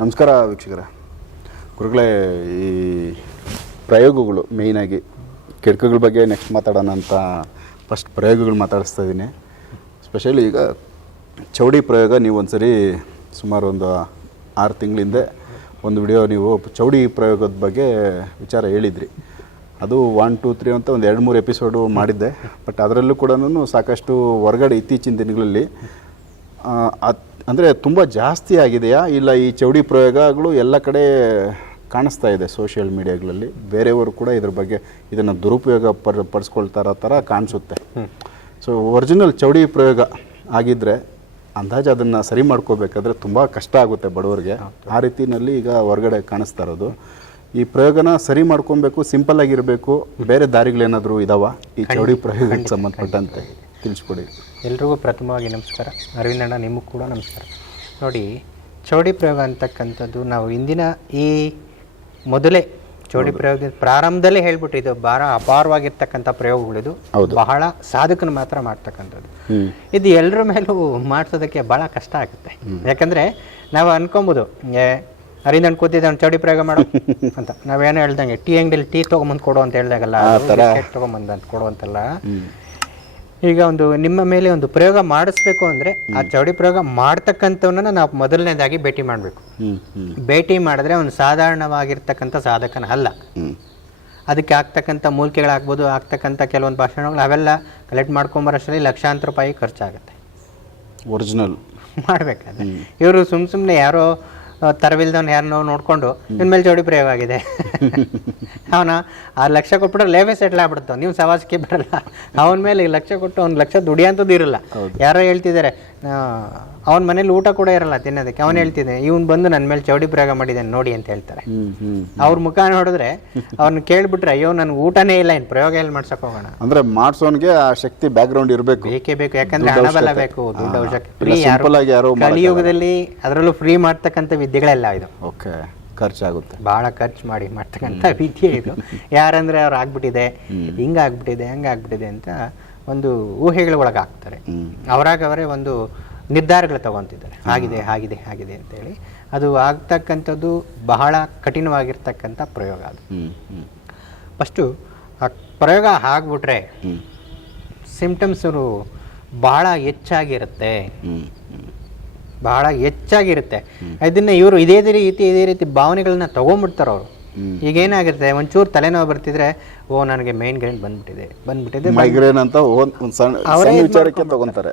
ನಮಸ್ಕಾರ ವೀಕ್ಷಕರ. ಗುರುಗಳೇ, ಈ ಪ್ರಯೋಗಗಳು ಮೇಯ್ನಾಗಿ ಕಿಟಕಿಗಳ ಬಗ್ಗೆ ನೆಕ್ಸ್ಟ್ ಮಾತಾಡೋಣ ಅಂತ ಫಸ್ಟ್ ಪ್ರಯೋಗಗಳು ಮಾತಾಡಿಸ್ತಾ ಇದ್ದೀನಿ. ಸ್ಪೆಷಲಿ ಈಗ ಚೌಡಿ ಪ್ರಯೋಗ, ನೀವು ಒಂದ್ಸರಿ ಸುಮಾರು ಒಂದು ಆರು ತಿಂಗಳಿಂದ ಒಂದು ವಿಡಿಯೋ ನೀವು ಚೌಡಿ ಪ್ರಯೋಗದ ಬಗ್ಗೆ ವಿಚಾರ ಹೇಳಿದ್ರಿ. ಅದು ಒನ್ ಟೂ ತ್ರೀ ಅಂತ ಒಂದು ಎರಡು, ಮೂರು ಎಪಿಸೋಡು ಮಾಡಿದ್ದೆ. ಬಟ್ ಅದರಲ್ಲೂ ಕೂಡ ಸಾಕಷ್ಟು ಹೊರಗಡೆ ಇತ್ತೀಚಿನ ದಿನಗಳಲ್ಲಿ ಅಂದರೆ ತುಂಬ ಜಾಸ್ತಿ ಆಗಿದೆಯಾ? ಇಲ್ಲ ಈ ಚೌಡಿ ಪ್ರಯೋಗಗಳು ಎಲ್ಲ ಕಡೆ ಕಾಣಿಸ್ತಾ ಇದೆ ಸೋಷಿಯಲ್ ಮೀಡಿಯಾಗಳಲ್ಲಿ ಬೇರೆಯವರು ಕೂಡ ಇದ್ರ ಬಗ್ಗೆ ಇದನ್ನು ದುರುಪಯೋಗ ಪಡ್ ಪಡಿಸ್ಕೊಳ್ತಾರ ಥರ ಕಾಣಿಸುತ್ತೆ. ಸೊ ಒರಿಜಿನಲ್ ಚೌಡಿ ಪ್ರಯೋಗ ಆಗಿದ್ದರೆ ಅಂದಾಜು ಅದನ್ನು ಸರಿ ಮಾಡ್ಕೋಬೇಕಾದ್ರೆ ತುಂಬ ಕಷ್ಟ ಆಗುತ್ತೆ ಬಡವರಿಗೆ. ಆ ರೀತಿಯಲ್ಲಿ ಈಗ ಹೊರಗಡೆ ಕಾಣಿಸ್ತಾ ಇರೋದು. ಈ ಪ್ರಯೋಗನ ಸರಿ ಮಾಡ್ಕೊಬೇಕು ಸಿಂಪಲ್ ಆಗಿರಬೇಕು ಬೇರೆ ದಾರಿಗಳೇನಾದರೂ ಇದಾವ ಈ ಚೌಡಿ ಪ್ರಯೋಗಕ್ಕೆ ಸಂಬಂಧಪಟ್ಟಂತೆ? ತಿಳಿಸ್ಕೊಡಿ. ಎಲ್ರಿಗೂ ಪ್ರಥಮವಾಗಿ ನಮಸ್ಕಾರ. ಅರವಿಂದಣ್ಣ ನಿಮಗೂ ಕೂಡ ನಮಸ್ಕಾರ. ನೋಡಿ ಚೌಡಿ ಪ್ರಯೋಗ ಅಂತಕ್ಕಂಥದ್ದು ನಾವು ಇಂದಿನ ಈ ಮೊದಲೇ ಚೌಡಿ ಪ್ರಯೋಗದ ಪ್ರಾರಂಭದಲ್ಲೇ ಹೇಳ್ಬಿಟ್ಟು ಇದು ಭಾಳ ಅಪಾರವಾಗಿರ್ತಕ್ಕಂಥ ಪ್ರಯೋಗಗಳಿದು ಬಹಳ ಸಾಧಕನ ಮಾತ್ರ ಮಾಡ್ತಕ್ಕಂಥದ್ದು. ಇದು ಎಲ್ಲರ ಮೇಲೂ ಮಾಡಿಸೋದಕ್ಕೆ ಭಾಳ ಕಷ್ಟ ಆಗುತ್ತೆ. ಯಾಕಂದರೆ ನಾವು ಅನ್ಕೊಬೋದು ಏ ಅರಿಂದ ಕೂತಿದ್ದೆ ಅವ್ನು ಚೌಡಿ ಪ್ರಯೋಗ ಮಾಡೋ. ಅಂತ. ನಾವೇನೋ ಹೇಳ್ದಂಗೆ ಟೀ ಅಂಗಡಿಯಲ್ಲಿ ಟೀ ತೊಗೊಂಬಂದು ಕೊಡು ಅಂತ ಹೇಳ್ದಾಗಲ್ಲ. ತೊಗೊಂಬಂದು ಅಂತ ಕೊಡು ಅಂತಲ್ಲ. ಈಗ ಒಂದು ನಿಮ್ಮ ಮೇಲೆ ಒಂದು ಪ್ರಯೋಗ ಮಾಡಿಸ್ಬೇಕು ಅಂದರೆ ಆ ಚೌಡಿ ಪ್ರಯೋಗ ಮಾಡ್ತಕ್ಕಂಥವನ್ನ ನಾವು ಮೊದಲನೇದಾಗಿ ಭೇಟಿ ಮಾಡಬೇಕು. ಭೇಟಿ ಮಾಡಿದ್ರೆ ಒಂದು ಸಾಧಾರಣವಾಗಿರ್ತಕ್ಕಂಥ ಸಾಧಕನ ಅಲ್ಲ ಅದಕ್ಕೆ ಆಗ್ತಕ್ಕಂಥ ಮೂಲಿಕೆಗಳಾಗ್ಬೋದು ಆಗ್ತಕ್ಕಂಥ ಕೆಲವೊಂದು ಭಾಷಣಗಳು ಅವೆಲ್ಲ ಕಲೆಕ್ಟ್ ಮಾಡ್ಕೊಂಬರೋಷ್ಟರಲ್ಲಿ ಲಕ್ಷಾಂತರ ರೂಪಾಯಿ ಖರ್ಚಾಗುತ್ತೆ. ಒರಿಜಿನಲ್ ಮಾಡಬೇಕಾದ್ರೆ. ಇವರು ಸುಮ್ಮ ಸುಮ್ಮನೆ ಯಾರೋ ತರವಿಲ್ದವ್ನು ಯಾರನ್ನೋ ನೋಡಿಕೊಂಡು ನಿನ್ನ ಮೇಲೆ ಜೋಡಿ ಪ್ರಯೋಗ ಆಗಿದೆ ಅವನ ಆ ಲಕ್ಷ ಕೊಟ್ಬಿಟ್ರೆ ಲೇವೇ ಸೆಟ್ಲ್ ಆಗ್ಬಿಡ್ತಾವ ನೀವು ಸವಾಸಕ್ಕೆ ಬರಲ್ಲ. ಅವನ ಮೇಲೆ ಈ ಲಕ್ಷ ಕೊಟ್ಟು ಒಂದು ಲಕ್ಷ ದುಡಿಯಂಥದ್ದು ಇರಲ್ಲ. ಯಾರೋ ಹೇಳ್ತಿದ್ದಾರೆ ಅವನ ಮನೇಲಿ ಊಟ ಕೂಡ ಇರಲ್ಲ ತಿನ್ನೋದಕ್ಕೆ. ಅವನು ಹೇಳ್ತಿದ್ದೆ ಇವನು ಬಂದು ನನ್ನ ಮೇಲೆ ಚೌಡಿ ಪ್ರಯೋಗ ಮಾಡಿದ್ದಾನೆ ನೋಡಿ ಅಂತ ಹೇಳ್ತಾರೆ. ಅವ್ರ ಮುಖ ನೋಡಿದ್ರೆ ಅವ್ನು ಕೇಳ್ಬಿಟ್ರೆ ಅಯ್ಯೋ ನನಗೆ ಊಟನೇ ಇಲ್ಲ ಏನು ಪ್ರಯೋಗ ಎಲ್ಲಿ ಮಾಡ್ಸಕ್ ಹೋಗೋಣ? ಅಂದ್ರೆ ಮಾಡ್ಸೋನ್ಗೆ ಆ ಶಕ್ತಿ ಬ್ಯಾಕ್ಗ್ರೌಂಡ್ ಇರಬೇಕು. ಬೇಕೇ ಬೇಕು. ಯಾಕಂದ್ರೆ ಹಣ ಬಲ ಬೇಕು ದುಡ್ಡು ಅವಶ್ಯಕ ಫ್ರೀ ಯಾರು ಕಲಿಯುಗದಲ್ಲಿ ಅದರಲ್ಲೂ ಫ್ರೀ ಮಾಡ್ತಕ್ಕಂಥ ವಿದ್ಯೆಗಳೆಲ್ಲ ಇದು. ಓಕೆ ಖರ್ಚಾಗುತ್ತೆ. ಭಾಳ ಖರ್ಚು ಮಾಡಿ ಮಾಡ್ತಕ್ಕಂಥ ವಿದ್ಯೆ ಇದು. ಯಾರಂದ್ರೆ ಅವ್ರು ಆಗ್ಬಿಟ್ಟಿದೆ ಹಿಂಗಾಗ್ಬಿಟ್ಟಿದೆ ಹಂಗಾಗ್ಬಿಟ್ಟಿದೆ ಅಂತ ಒಂದು ಊಹೆಗಳ ಒಳಗೆ ಹಾಕ್ತಾರೆ ಅವರಾಗ ಅವರೇ ಒಂದು ನಿರ್ಧಾರಗಳು ತಗೊತಿದ್ದಾರೆ. ಆಗಿದೆ ಆಗಿದೆ ಆಗಿದೆ ಅಂತೇಳಿ. ಅದು ಆಗ್ತಕ್ಕಂಥದ್ದು ಬಹಳ ಕಠಿಣವಾಗಿರ್ತಕ್ಕಂಥ ಪ್ರಯೋಗ ಅದು. ಫಸ್ಟು ಆ ಪ್ರಯೋಗ ಆಗ್ಬಿಟ್ರೆ ಹ್ಞೂ ಸಿಂಪ್ಟಮ್ಸು ಬಹಳ ಹೆಚ್ಚಾಗಿರುತ್ತೆ. ಬಹಳ ಹೆಚ್ಚಾಗಿರುತ್ತೆ. ಇದನ್ನ ಇವರು ಇದೇ ರೀತಿ ಇದೇ ರೀತಿ ಭಾವನೆಗಳನ್ನ ತಗೊಂಡ್ಬಿಡ್ತಾರ ಅವರು. ಈಗ ಏನಾಗಿರುತ್ತೆ ಒಂಚೂರು ತಲೆನೋವು ಬರ್ತಿದ್ರೆ ಓ ನನಗೆ ಮೈನ್ ಗ್ರೈಂಡ್ ಬಂದ್ಬಿಟ್ಟಿದೆ ಬಂದ್ಬಿಟ್ಟಿದೆ ಮೈಗ್ರೇನ್ ಅಂತ ಒಂದ್ ಸಣ್ಣ ವಿಚಾರಕ್ಕೆ ತಗೊಂತಾರೆ.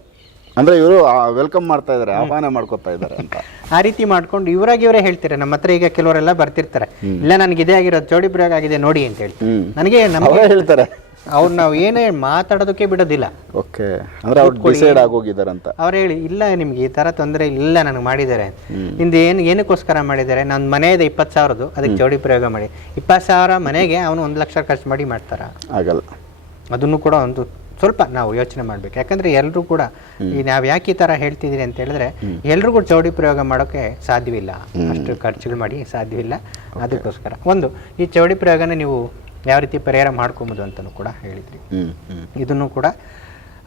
ಅಂದ್ರೆ ಇವರು ವೆಲ್ಕಮ್ ಮಾಡ್ತಾ ಇದ್ದಾರೆ ಆಹ್ವಾನ ಮಾಡ್ಕೊತಾ ಇದ್ದಾರೆ ಅಂತ. ಆ ರೀತಿ ಮಾಡ್ಕೊಂಡು ಇವರಾಗಿ ಇವರೇ ಹೇಳ್ತಾರೆ ನಮ್ಮ ಹತ್ರ ಈಗ ಕೆಲವರೆಲ್ಲ ಬರ್ತಿರ್ತಾರೆ. ಇಲ್ಲ ನನಗೆ ಇದೇ ಆಗಿರೋದು ಚೌಡಿ ಬ್ರಾಗ್ ಆಗಿದೆ ನೋಡಿ ಅಂತ ಹೇಳ್ತಾರೆ. ನನಗೆ ನಮ್ಮ ಹೇಳ್ತಾರೆ. ಅವ್ರು ನಾವು ಏನೇ ಮಾತಾಡೋದಕ್ಕೆ ಬಿಡೋದಿಲ್ಲ. ಓಕೆ ಅಂದ್ರೆ ಅವ್ರು ಡಿಸೈಡ್ ಆಗೋಗಿದ್ದಾರೆ ಅಂತ ಅವ್ರು ಹೇಳಿ ಇಲ್ಲ ನಿಮ್ಗೆ ಈ ತರ ತೊಂದರೆ ಇಲ್ಲ ನನಗೆ ಮಾಡಿದ್ದಾರೆ. ನಿಮ್ದು ಏನು ಏನಕ್ಕೋಸ್ಕರ ಮಾಡಿದ್ದಾರೆ? ನನ್ನ ಮನೆ ಇದೆ ಇಪ್ಪತ್ತು ಸಾವಿರದ್ದು ಅದಕ್ಕೆ ಚೌಡಿ ಪ್ರಯೋಗ ಮಾಡಿ. ಇಪ್ಪತ್ತು ಸಾವಿರ ಮನೆಗೆ ಅವನು ಒಂದು ಲಕ್ಷ ಖರ್ಚು ಮಾಡಿ ಮಾಡ್ತಾರ. ಆಗಲ್ಲ. ಅದನ್ನು ಕೂಡ ಒಂದು ಸ್ವಲ್ಪ ನಾವು ಯೋಚನೆ ಮಾಡ್ಬೇಕು. ಯಾಕಂದ್ರೆ ಎಲ್ಲರೂ ಕೂಡ ಈ ನಾವು ಯಾಕೆ ಈ ತರ ಹೇಳ್ತಿದ್ದೀರಿ ಅಂತ ಹೇಳಿದ್ರೆ ಎಲ್ರಿಗೂ ಚೌಡಿ ಪ್ರಯೋಗ ಮಾಡೋಕೆ ಸಾಧ್ಯವಿಲ್ಲ. ಅಷ್ಟು ಖರ್ಚುಗಳು ಮಾಡಿ ಸಾಧ್ಯವಿಲ್ಲ. ಅದಕ್ಕೋಸ್ಕರ. ಒಂದು ಈ ಚೌಡಿ ಪ್ರಯೋಗನ ನೀವು ಯಾವ ರೀತಿ ಪರಿಹಾರ ಮಾಡ್ಕೊಬೋದು ಅಂತಲೂ ಕೂಡ ಹೇಳಿದ್ರಿ. ಇದನ್ನು ಕೂಡ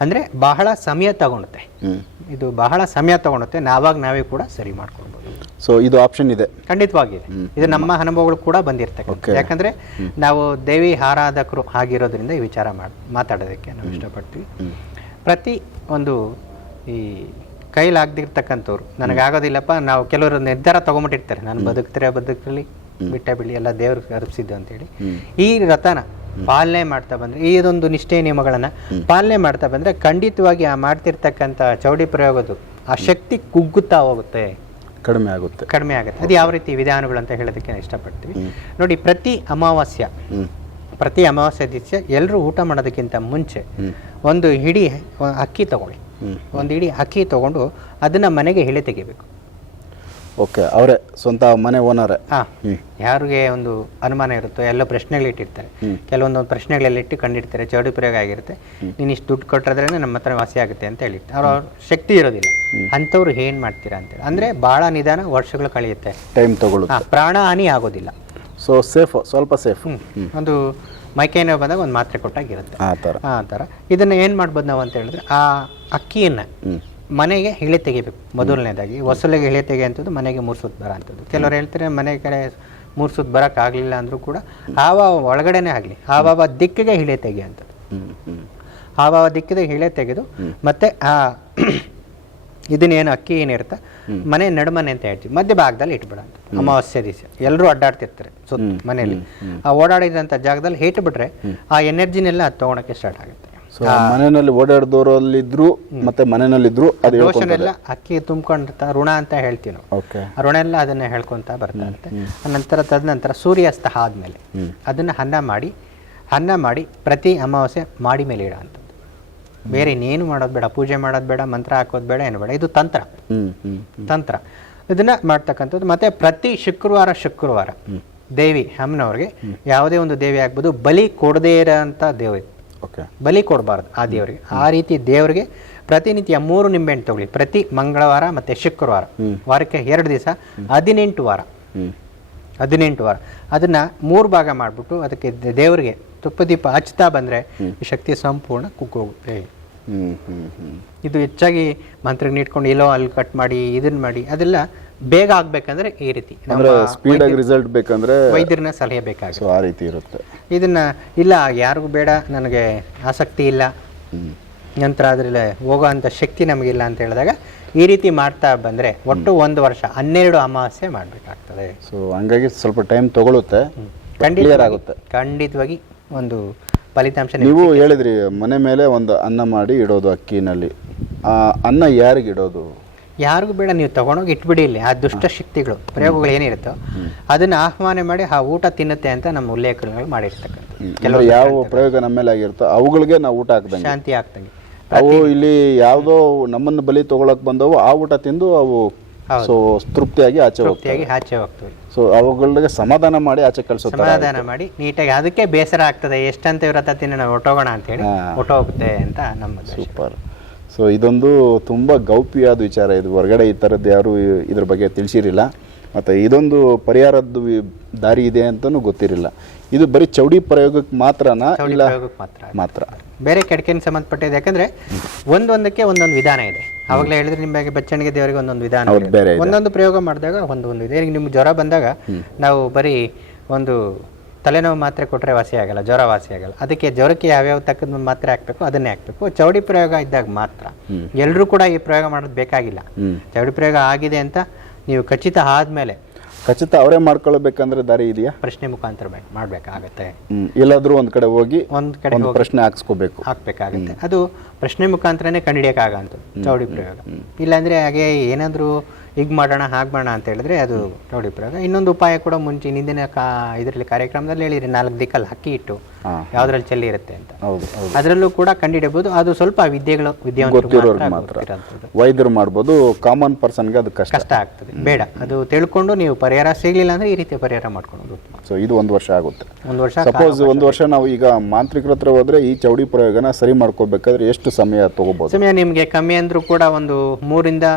ಅಂದರೆ ಬಹಳ ಸಮಯ ತಗೊಳುತ್ತೆ ಇದು ಬಹಳ ಸಮಯ ತಗೊಳುತ್ತೆ ನಾವಾಗ ನಾವೇ ಕೂಡ ಸರಿ ಮಾಡ್ಕೊಳ್ಬೋದು. ಸೊ ಇದು ಆಪ್ಷನ್ ಇದೆ. ಖಂಡಿತವಾಗಿದೆ. ಇದು ನಮ್ಮ ಅನುಭವಗಳು ಕೂಡ ಬಂದಿರ್ತಕ್ಕಂಥ ಯಾಕಂದ್ರೆ ನಾವು ದೇವಿ ಆರಾಧಕರು ಆಗಿರೋದ್ರಿಂದ ಈ ವಿಚಾರ ಮಾಡ್ ಮಾತಾಡೋದಕ್ಕೆ ನಾವು ಇಷ್ಟಪಡ್ತೀವಿ. ಪ್ರತಿ ಒಂದು ಈ ಕೈಲಾಗದಿರ್ತಕ್ಕಂಥವ್ರು ನನಗಾಗೋದಿಲ್ಲಪ್ಪ ನಾವು ಕೆಲವರು ನಿರ್ಧಾರ ತಗೊಂಬಿಟ್ಟಿರ್ತಾರೆ. ನಾನು ಬದುಕ್ತಾರೆ ಬದುಕಲಿ ಬಿಟ್ಟ ಬಿಳಿ ಎಲ್ಲ ದೇವ್ರ ಅರ್ಪಿಸಿದ್ದು ಅಂತೇಳಿ. ಈ ರಥನ ಪಾಲನೆ ಮಾಡ್ತಾ ಬಂದ್ರೆ ಈ ಇದೊಂದು ನಿಷ್ಠೆ ನಿಯಮಗಳನ್ನ ಪಾಲನೆ ಮಾಡ್ತಾ ಬಂದ್ರೆ ಖಂಡಿತವಾಗಿ ಆ ಮಾಡ್ತಿರ್ತಕ್ಕಂಥ ಚೌಡಿ ಪ್ರಯೋಗದ್ದು ಆ ಶಕ್ತಿ ಕುಗ್ಗುತ್ತಾ ಹೋಗುತ್ತೆ. ಕಡಿಮೆ ಆಗುತ್ತೆ. ಕಡಿಮೆ ಆಗುತ್ತೆ. ಅದು ಯಾವ ರೀತಿ ವಿಧಾನಗಳು ಅಂತ ಹೇಳೋದಕ್ಕೆ ಇಷ್ಟಪಡ್ತೀವಿ. ನೋಡಿ ಪ್ರತಿ ಅಮಾವಾಸ್ಯ ಪ್ರತಿ ಅಮಾವಾಸ್ಯ ದಿವಸ ಎಲ್ಲರೂ ಊಟ ಮಾಡೋದಕ್ಕಿಂತ ಮುಂಚೆ ಒಂದು ಹಿಡಿ ಅಕ್ಕಿ ತಗೊಳ್ಳಿ. ಒಂದು ಹಿಡಿ ಅಕ್ಕಿ ತಗೊಂಡು ಅದನ್ನ ಮನೆಗೆ ಎಳೆ ತೆಗಿಬೇಕು. ಓಕೆ ಅವರೇ ಸ್ವಂತ ಮನೆ ಓನರ್? ಹಾ ಯಾರಿಗೆ ಒಂದು ಅನುಮಾನ ಇರುತ್ತೋ ಎಲ್ಲ ಪ್ರಶ್ನೆಗಳು ಇಟ್ಟಿರ್ತಾರೆ. ಕೆಲವೊಂದು ಪ್ರಶ್ನೆಗಳೆಲ್ಲ ಇಟ್ಟು ಕಂಡಿರ್ತಾರೆ ಚೌಡಿ ಪ್ರಯೋಗ ಆಗಿರುತ್ತೆ. ನೀನು ಇಷ್ಟು ದುಡ್ಡು ಕೊಟ್ಟರೆ ನಮ್ಮ ಹತ್ರ ವಾಸಿ ಆಗುತ್ತೆ ಅಂತ ಹೇಳಿರ್ತಾರೆ. ಅವ್ರ ಅವ್ರ ಶಕ್ತಿ ಇರೋದಿಲ್ಲ. ಅಂಥವ್ರು ಏನು ಮಾಡ್ತೀರಾ ಅಂತೇಳಿ ಅಂದರೆ ಭಾಳ ನಿಧಾನ ವರ್ಷಗಳು ಕಳೆಯುತ್ತೆ. ಟೈಮ್ ತಗೊಳ್ಳುತ್ತೆ ಹಾ ಪ್ರಾಣ ಹಾನಿ ಆಗೋದಿಲ್ಲ. ಸೊ ಸೇಫ್ ಸ್ವಲ್ಪ ಸೇಫ್ ಒಂದು ಮೈಕೈ ನೋವು ಬಂದಾಗ ಒಂದು ಮಾತ್ರೆ ಕೊಟ್ಟಾಗಿರುತ್ತೆ. ಆ ಥರ. ಆ ಥರ. ಇದನ್ನು ಏನು ಮಾಡ್ಬೋದು ನಾವು ಅಂತ ಹೇಳಿದ್ರೆ ಆ ಅಕ್ಕಿಯನ್ನು ಮನೆಗೆ ಹಿಳೆ ತೆಗಿಬೇಕು ಮೊದಲನೇದಾಗಿ. ಹೊಸಲಿಗೆ ಹಿಳೆ ತೆಗೆಯುವಂಥದ್ದು ಮನೆಗೆ ಮೂರು ಸುತ್ತು ಬರೋ ಅಂಥದ್ದು. ಕೆಲವರು ಹೇಳ್ತಾರೆ ಮನೆ ಕಡೆ ಮೂರು ಸುತ್ತು ಬರೋಕ್ಕಾಗಲಿಲ್ಲ ಅಂದರೂ ಕೂಡ ಆವ ಒಳಗಡೆನೇ ಆಗಲಿ. ಆವಾವ ದಿಕ್ಕಿಗೆ ಹಿಳೆ ತೆಗೆಯುವಂಥದ್ದು ಹಿಳೆ ದಿಕ್ಕಿಗೆ ಇಳೆ ತೆಗೆದು ಮತ್ತೆ ಆ ಇದನ್ನೇನು ಅಕ್ಕಿ ಏನಿರುತ್ತೆ? ಮನೆ ನಡುಮನೆ ಅಂತ ಹೇಳ್ತೀವಿ. ಮಧ್ಯ ಭಾಗದಲ್ಲಿ ಇಟ್ಬಿಡ ಅಂತ. ಅಮಾವಾಸ್ಯೆ ದಿವಸ. ಎಲ್ಲರೂ ಅಡ್ಡಾಡ್ತಿರ್ತಾರೆ ಸುತ್ತ ಮನೆಯಲ್ಲಿ. ಆ ಓಡಾಡಿದಂಥ ಜಾಗದಲ್ಲಿ ಇಟ್ಬಿಟ್ರೆ ಆ ಎನರ್ಜಿನೆಲ್ಲ ಅದು ತೊಗೊಳಕ್ಕೆ ಸ್ಟಾರ್ಟ್ ಆಗುತ್ತೆ. ಸೊ ಮನೆಯಲ್ಲಿ ಓಡಾಡಿದವರಲ್ಲಿದ್ರು ಮತ್ತೆ ಮನೆಯಲ್ಲಿದ್ರು ಅದು ಹೇಳ್ಕೊಂತಾರೆ ದೋಷನೆಲ್ಲ ಅಕ್ಕಿ ತುಂಬ್ಕೊಂಡಿರ್ತ ಋಣ ಅಂತ ಹೇಳ್ತೀವಿ ನಾವು. ಆ ಋಣ ಎಲ್ಲ ಅದನ್ನ ಹೇಳ್ಕೊಂತ ಬರ್ತಾ ನಂತರ ತದನಂತರ ಸೂರ್ಯಾಸ್ತ ಆದ್ಮೇಲೆ ಅದನ್ನ ಅನ್ನ ಮಾಡಿ ಹನ್ನ ಮಾಡಿ ಪ್ರತಿ ಅಮಾವಾಸ್ಯೆ ಮಾಡಿ ಮೇಲೆ ಇಡೋ ಅಂಥದ್ದು. ಬೇರೆ ಇನ್ನೇನು ಮಾಡೋದು ಬೇಡ ಪೂಜೆ ಮಾಡೋದು ಬೇಡ ಮಂತ್ರ ಹಾಕೋದು ಬೇಡ ಏನು ಬೇಡ. ಇದು ತಂತ್ರ. ತಂತ್ರ. ಇದನ್ನ ಮಾಡ್ತಕ್ಕಂಥದ್ದು ಮತ್ತೆ ಪ್ರತಿ ಶುಕ್ರವಾರ ಶುಕ್ರವಾರ ದೇವಿ ಅಮ್ಮನವ್ರಿಗೆ ಯಾವುದೇ ಒಂದು ದೇವಿ ಆಗ್ಬೋದು ಬಲಿ ಕೊಡದೇ ಇರೋಂಥ ದೇವಿ ಓಕೆ ಬಲಿ ಕೊಡಬಾರ್ದು ಆ ದೇವರಿಗೆ. ಆ ರೀತಿ ದೇವರಿಗೆ ಪ್ರತಿನಿತ್ಯ ಮೂರು ನಿಂಬೆಹಣ್ಣು ತಗೊಳ್ಳಿ. ಪ್ರತಿ ಮಂಗಳವಾರ ಮತ್ತೆ ಶುಕ್ರವಾರ. ವಾರಕ್ಕೆ ಎರಡು ದಿವಸ ಹದಿನೆಂಟು ವಾರ. ಹದಿನೆಂಟು ವಾರ. ಅದನ್ನ ಮೂರು ಭಾಗ ಮಾಡಿಬಿಟ್ಟು ಅದಕ್ಕೆ ದೇವರಿಗೆ ತುಪ್ಪ ದೀಪ ಹಚ್ತಾ ಬಂದ್ರೆ ಶಕ್ತಿ ಸಂಪೂರ್ಣ ಕುಕ್ಕೋಗುತ್ತೆ ಇದು ಹೆಚ್ಚಾಗಿ ಮಂತ್ರಿಗೆ ಇಟ್ಕೊಂಡು ಎಲ್ಲೋ ಅಲ್ಲಿ ಕಟ್ ಮಾಡಿ ಇದನ್ನ ಮಾಡಿ ಅದೆಲ್ಲ ಬೇಗ ಆಗ್ಬೇಕಂದ್ರೆ ಈ ರೀತಿ ಅಂದ್ರೆ ಸ್ಪೀಡ್ ಆಗಿ ರಿಸಲ್ಟ್ ಬೇಕಂದ್ರೆ ವೈದ್ಯರನ್ನ ಸಲಹೆ ಬೇಕಾಗುತ್ತೆ. ಆ ರೀತಿ ಇರುತ್ತೆ. ಇದನ್ನ ಇಲ್ಲ ಯಾರಿಗೂ ಬೇಡ ನನಗೆ ಆಸಕ್ತಿ ಇಲ್ಲ. ನಂತರ ಅದರಲ್ಲಿ ಹೋಗೋ ಅಂತ ಶಕ್ತಿ ನಮಗಿಲ್ಲ ಅಂತ ಹೇಳಿದಾಗ ಈ ರೀತಿ ಮಾಡ್ತಾ ಬಂದ್ರೆ ಒಟ್ಟು ಒಂದು ವರ್ಷ ಹನ್ನೆರಡು ಅಮಾವಾಸ್ಯೆ ಮಾಡ್ಬೇಕಾಗ್ತದೆ. ಸೊ ಹಂಗಾಗಿ ಸ್ವಲ್ಪ ಟೈಮ್ ತಗೊಳುತ್ತೆ ಕ್ಲಿಯರ್ ಆಗುತ್ತೆ. ಖಂಡಿತವಾಗಿ ಒಂದು ಫಲಿತಾಂಶ ನೀವು ಹೇಳಿದ್ರಿ ಮನೆ ಮೇಲೆ ಒಂದು ಅನ್ನ ಮಾಡಿ ಇಡೋದು ಅಕ್ಕಿನಲ್ಲಿ. ಆ ಅನ್ನ ಯಾರಿಗೆ ಇಡೋದು? ಯಾರಿಗೂ ಬೇಡ ನೀವು ತಗೊಂಡೋಗಿ ಇಟ್ಬಿಡಿ ಇಲ್ಲಿ. ಆ ದುಷ್ಟ ಶಕ್ತಿಗಳು ಪ್ರಯೋಗಗಳು ಏನಿರುತ್ತೋ ಅದನ್ನ ಆಹ್ವಾನ ಮಾಡಿ ಆ ಊಟ ತಿನ್ನುತ್ತೆ ಅಂತ ನಮ್ಮ ಉಲ್ಲೇಖಗಳು ಮಾಡಿರ್ತಕ್ಕಂಥ ಕೆಲವು ಯಾವ ಪ್ರಯೋಗ ನಮ್ಮ ಮೇಲೆ ಆಗಿರುತ್ತೋ ಅವುಗಳಿಗೆ ನಾವು ಊಟ ಹಾಕ್ದಂಗೆ. ಶಾಂತಿ ಆಗ್ತಂಗೆ ಅವು ಇಲ್ಲಿ ಯಾವುದೋ ನಮ್ಮನ್ನು ಬಲಿ ತಗೊಳಕ್ ಬಂದವು ಆ ಊಟ ತಿಂದು ಅವು ಸೊ ತೃಪ್ತಿಯಾಗಿ ಆಚೆ ಹೋಗ್ತವೆ. ತೃಪ್ತಿಯಾಗಿ ಆಚೆ ಹೋಗ್ತವೆ. ಸೊ ಅವುಗಳಿಗೆ ಸಮಾಧಾನ ಮಾಡಿ ಆಚೆ ಕಳಿಸೋ ಸಮಾಧಾನ ಮಾಡಿ ನೀಟಾಗಿ ಅದಕ್ಕೆ ಬೇಸರ ಆಗ್ತದೆ. ಎಷ್ಟಂತ ಇವ್ರ ತಿನ್ನ ನಾವು ಹೊಟ್ಟೋಗೋಣ ಅಂತ ಹೇಳಿ. ಹೊಟ್ಟೋಗುತ್ತೆ ಅಂತ ನಮ್ಮ ಸೂಪರ್. ಸೊ ಇದೊಂದು ತುಂಬ ಗೌಪ್ಯವಾದ ವಿಚಾರ. ಇದು ಹೊರಗಡೆ ಈ ಥರದ್ದು ಯಾರು ಇದ್ರ ಬಗ್ಗೆ ತಿಳಿಸಿರಿಲ್ಲ. ಮತ್ತು ಇದೊಂದು ಪರಿಹಾರದ್ದು ದಾರಿ ಇದೆ ಅಂತಲೂ ಗೊತ್ತಿರಲಿಲ್ಲ ಇದು ಬರೀ ಚೌಡಿ ಪ್ರಯೋಗಕ್ಕೆ ಮಾತ್ರನಾ? ಇಲ್ಲ ಮಾತ್ರ. ಮಾತ್ರ. ಬೇರೆ ಕೆಡಕೆಗೆ ಸಂಬಂಧಪಟ್ಟಿದೆ. ಯಾಕಂದ್ರೆ ಒಂದೊಂದಕ್ಕೆ ಒಂದೊಂದು ವಿಧಾನ ಇದೆ. ಅವಾಗಲೇ ಹೇಳಿದ್ರೆ ನಿಮಗೆ ಬಚ್ಚಣಿಗೆ ದೇವರಿಗೆ ಒಂದೊಂದು ವಿಧಾನ ಒಂದೊಂದು ಪ್ರಯೋಗ ಮಾಡಿದಾಗ ಒಂದೊಂದು ಇದೆ ಈಗ ನಿಮ್ಗೆ ಜ್ವರ ಬಂದಾಗ ನಾವು ಬರೀ ಒಂದು ತಲೆನೋವು ಮಾತ್ರೆ ಕೊಟ್ಟರೆ ವಾಸಿ ಆಗಲ್ಲ ಜ್ವರ ವಾಸಿ ಆಗಲ್ಲ. ಅದಕ್ಕೆ ಜ್ವರಕ್ಕೆ ಯಾವ್ಯಾವ ತಕ್ಕದ ಮಾತ್ರೆ ಹಾಕ್ಬೇಕು ಅದನ್ನೇ ಹಾಕ್ಬೇಕು. ಚೌಡಿ ಪ್ರಯೋಗ ಇದ್ದಾಗ ಮಾತ್ರ. ಎಲ್ಲರೂ ಕೂಡ ಈ ಪ್ರಯೋಗ ಮಾಡೋದು ಬೇಕಾಗಿಲ್ಲ. ಚೌಡಿ ಪ್ರಯೋಗ ಆಗಿದೆ ಅಂತ ನೀವು ಖಚಿತ ಆದ್ಮೇಲೆ ಖಚಿತ ಅವರೇ ಮಾಡ್ಕೊಳ್ಬೇಕಂದ್ರೆ ದಾರಿ ಇದೆಯಾ? ಪ್ರಶ್ನೆ ಮುಖಾಂತರ ಮಾಡ್ಬೇಕಾಗತ್ತೆ. ಎಲ್ಲಾದ್ರೂ ಒಂದ್ ಕಡೆ ಹೋಗಿ ಒಂದ್ ಕಡೆ ಒಂದು ಪ್ರಶ್ನೆ ಹಾಕ್ಸ್ಕೋಬೇಕು. ಹಾಕ್ಬೇಕಾಗತ್ತೆ. ಅದು ಪ್ರಶ್ನೆ ಮುಖಾಂತರನೇ ಕಂಡಿಡಿಯಕ್ಕಾಗಂತ ಚೌಡಿ ಪ್ರಯೋಗ. ಇಲ್ಲಾಂದ್ರೆ ಹಾಗೆ ಏನಾದರೂ ಈಗ ಮಾಡೋಣ ಹಾಗೆ ಮಾಡೋಣ ಅಂತ ಹೇಳಿದ್ರೆ ಅದು ಚೌಡಿ ಪ್ರಯೋಗ. ಇನ್ನೊಂದು ಉಪಾಯ ಕೂಡ ಮುಂಚೆ ಹಿಂದಿನ ಕಾ ಇದರಲ್ಲಿ ಕಾರ್ಯಕ್ರಮದಲ್ಲಿ ಹೇಳಿರಿ ನಾಲ್ಕು ದಿಕ್ಕಲ್ಲಿ ಹಕ್ಕಿ ಇಟ್ಟು. ಯಾವ್ದ್ರಲ್ಲಿ ಚೆಲ್ಲಿ ಇರುತ್ತೆ ಅಂತ. ಅದರಲ್ಲೂ ಕೂಡ ಕಂಡಿಡಿಯಬಹುದು ಅದು ಸ್ವಲ್ಪ ವಿದ್ಯೆಗಳು ವಿದ್ಯಾವಂತರು ಮಾತ್ರ ವೈದ್ಯರು ಮಾಡ್ಬೋದು ಕಾಮನ್ ಪರ್ಸನ್ಗೆ ಅದು ಕಷ್ಟ. ಕಷ್ಟ ಆಗ್ತದೆ. ಬೇಡ. ಅದು ತಿಳ್ಕೊಂಡು ನೀವು ಪರಿಹಾರ ಸಿಗ್ಲಿಲ್ಲ ಅಂದ್ರೆ ಈ ರೀತಿ ಪರಿಹಾರ ಮಾಡ್ಕೊಳ್ಳೋದು ಉತ್ತಮ. ಸೊ ಇದು ಒಂದು ವರ್ಷ ಆಗುತ್ತೆ. ಒಂದು ವರ್ಷ ಸಪೋಸ್ ಒಂದು ವರ್ಷ ನಾವು ಈಗ ಮಾಂತ್ರಿಕರ ಹತ್ರ ಹೋದ್ರೆ ಈ ಚೌಡಿ ಪ್ರಯೋಗನ ಸರಿ ಮಾಡ್ಕೋಬೇಕಾದ್ರೆ ಎಷ್ಟು ಸಮಯ ತಗೋಬಹುದು ಸಮಯ ನಿಮಗೆ ಕಮ್ಮಿ ಅಂದ್ರೂ ಕೂಡ ಒಂದು ಮೂರಿಂದ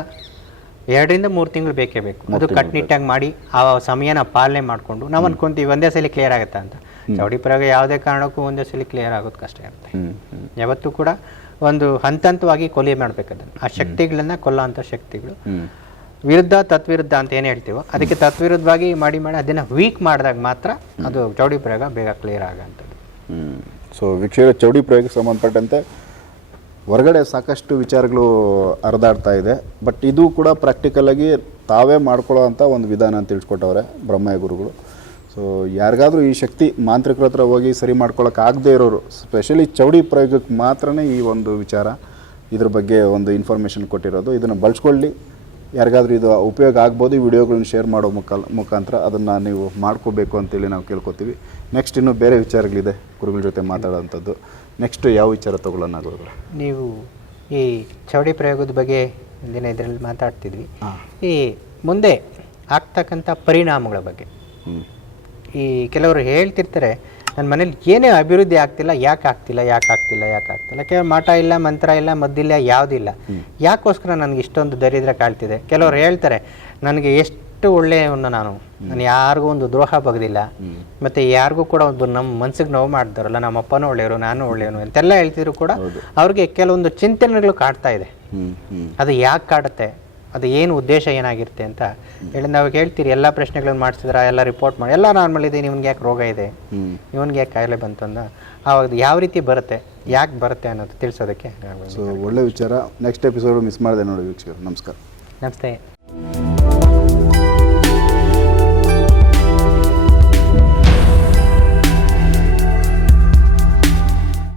ಎರಡರಿಂದ ಮೂರು ತಿಂಗಳು ಬೇಕೇ ಬೇಕು. ಅದು ಕಟ್ನಿಟ್ಟಾಗಿ ಮಾಡಿ ಆ ಸಮಯನ ಪಾಲನೆ ಮಾಡಿಕೊಂಡು ನಾವು ಅನ್ಕೊಂತೀವಿ ಒಂದೇ ಸಲ ಕ್ಲಿಯರ್ ಆಗುತ್ತೆ ಅಂತ. ಚೌಡಿ ಪ್ರಯೋಗ ಯಾವುದೇ ಕಾರಣಕ್ಕೂ ಒಂದೇ ಸಲ ಕ್ಲಿಯರ್ ಆಗೋದು ಕಷ್ಟ ಇರುತ್ತೆ. ಯಾವತ್ತು ಕೂಡ ಒಂದು ಹಂತ ಹಂತವಾಗಿ ಕೊಲೆ ಮಾಡ್ಬೇಕು ಅದನ್ನು. ಆ ಶಕ್ತಿಗಳನ್ನ ಕೊಲ್ಲೋ ಅಂಥ ಶಕ್ತಿಗಳು ವಿರುದ್ಧ ತತ್ವಿರುದ್ಧ ಅಂತ ಏನು ಹೇಳ್ತೀವೋ ಅದಕ್ಕೆ ತತ್ವಿರುದ್ಧವಾಗಿ ಮಾಡಿ ಮಾಡಿ ಅದನ್ನು ವೀಕ್ ಮಾಡಿದಾಗ ಮಾತ್ರ ಅದು ಚೌಡಿ ಪ್ರಯೋಗ ಬೇಗ ಕ್ಲಿಯರ್ ಆಗೋಂಥದ್ದು ಅಂಥದ್ದು ಸೊ ವೀಕ್ಷಕರ ಚೌಡಿ ಪ್ರಯೋಗಕ್ಕೆ ಸಂಬಂಧಪಟ್ಟಂತೆ ಹೊರಗಡೆ ಸಾಕಷ್ಟು ವಿಚಾರಗಳು ಹರಿದಾಡ್ತಾ ಇದೆ. ಬಟ್ ಇದು ಕೂಡ ಪ್ರಾಕ್ಟಿಕಲ್ ಆಗಿ ತಾವೇ ಮಾಡ್ಕೊಳ್ಳೋ ಅಂತ ಒಂದು ವಿಧಾನ ಅಂತ ತಿಳ್ಸ್ಕೊಟ್ಟವ್ರೆ ಬ್ರಹ್ಮಯ್ಯ ಗುರುಗಳು. ಸೊ ಯಾರಿಗಾದರೂ ಈ ಶಕ್ತಿ ಮಾಂತ್ರಿಕರ ಹತ್ರ ಹೋಗಿ ಸರಿ ಮಾಡ್ಕೊಳ್ಳೋಕೆ ಆಗದೇ ಇರೋರು ಸ್ಪೆಷಲಿ ಚೌಡಿ ಪ್ರಯೋಗಕ್ಕೆ ಮಾತ್ರನೇ ಈ ಒಂದು ವಿಚಾರ ಇದ್ರ ಬಗ್ಗೆ ಒಂದು ಇನ್ಫಾರ್ಮೇಷನ್ ಕೊಟ್ಟಿರೋದು. ಇದನ್ನು ಬಳಸ್ಕೊಳ್ಳಿ. ಯಾರಿಗಾದ್ರೂ ಇದು ಉಪಯೋಗ ಆಗ್ಬೋದು, ಈ ವಿಡಿಯೋಗಳನ್ನ ಶೇರ್ ಮಾಡೋ ಮುಖ ಮುಖಾಂತರ ಅದನ್ನು ನೀವು ಮಾಡ್ಕೋಬೇಕು ಅಂತೇಳಿ ನಾವು ಕೇಳ್ಕೊತೀವಿ. ನೆಕ್ಸ್ಟ್ ಇನ್ನೂ ಬೇರೆ ವಿಚಾರಗಳಿದೆ ಗುರುಗಳ ಜೊತೆ ಮಾತಾಡೋವಂಥದ್ದು ನೆಕ್ಸ್ಟ್ ಯಾವ ವಿಚಾರ ತಗೊಳ್ಳೋಣ ಗುರುಗಳು? ನೀವು ಈ ಚೌಡಿ ಪ್ರಯೋಗದ ಬಗ್ಗೆ ಇಂದಿನ ಇದರಲ್ಲಿ ಮಾತಾಡ್ತಿದ್ವಿ. ಈ ಮುಂದೆ ಆಗ್ತಕ್ಕಂಥ ಪರಿಣಾಮಗಳ ಬಗ್ಗೆ. ಈ ಕೆಲವರು ಹೇಳ್ತಿರ್ತಾರೆ ನನ್ನ ಮನೇಲಿ ಏನೇ ಅಭಿವೃದ್ಧಿ ಆಗ್ತಿಲ್ಲ ಯಾಕೆ ಆಗ್ತಿಲ್ಲ ಯಾಕೆ ಆಗ್ತಿಲ್ಲ ಯಾಕೆ ಆಗ್ತಿಲ್ಲ? ಕೇವಲ ಮಠ ಇಲ್ಲ ಮಂತ್ರ ಇಲ್ಲ ಮದ್ದಿಲ್ಲ ಯಾವುದಿಲ್ಲ ಯಾಕೋಸ್ಕರ ನನಗೆ ಇಷ್ಟೊಂದು ದರಿದ್ರ ಕಾಳ್ತಿದೆ ಕೆಲವರು ಹೇಳ್ತಾರೆ ನನಗೆ ಎಷ್ಟು ಅಷ್ಟು ಒಳ್ಳೆಯವನ್ನ ನಾನು. ನಾನು ಯಾರಿಗೂ ಒಂದು ದ್ರೋಹ ಬಗ್ದಿಲ್ಲ. ಮತ್ತೆ ಯಾರಿಗೂ ಕೂಡ ಒಂದು ನಮ್ಮ ಮನ್ಸಿಗೆ ನೋವು ಮಾಡ್ತಾರಲ್ಲ ನಮ್ಮ ಅಪ್ಪನೂ ಒಳ್ಳೆಯವರು ನಾನು ಒಳ್ಳೆಯವನು ಅಂತೆಲ್ಲ ಹೇಳ್ತಿದ್ರು ಕೂಡ ಅವ್ರಿಗೆ ಕೆಲವೊಂದು ಚಿಂತನೆಗಳು ಕಾಡ್ತಾ ಇದೆ. ಅದು ಯಾಕೆ ಕಾಡುತ್ತೆ? ಅದು ಏನು ಉದ್ದೇಶ ಏನಾಗಿರುತ್ತೆ ಅಂತ ಹೇಳಿ ನಾವು ಹೇಳ್ತೀರಿ. ಎಲ್ಲ ಪ್ರಶ್ನೆಗಳನ್ನು ಮಾಡಿಸಿದ್ರ ಎಲ್ಲ ರಿಪೋರ್ಟ್ ಮಾಡಿ ಎಲ್ಲ ನಾರ್ಮಲ್ ಇದೆ ನಿಮ್ಗೆ ಯಾಕೆ ರೋಗ ಇದೆ? ಇವನ್ಗೆ ಯಾಕೆ ಕಾಯಿಲೆ ಬಂತಂದ ಆವಾಗ ಯಾವ ರೀತಿ ಬರುತ್ತೆ? ಯಾಕೆ ಬರುತ್ತೆ ಅನ್ನೋದು ತಿಳಿಸೋದಕ್ಕೆ. ಸೊ ಒಳ್ಳೆ ವಿಚಾರ. ನೆಕ್ಸ್ಟ್ ಎಪಿಸೋಡ್ ಮಿಸ್ ಮಾಡಿದೆ ನೋಡಿ ವೀಕ್ಷಕರು. ನಮಸ್ಕಾರ. ನಮಸ್ತೆ.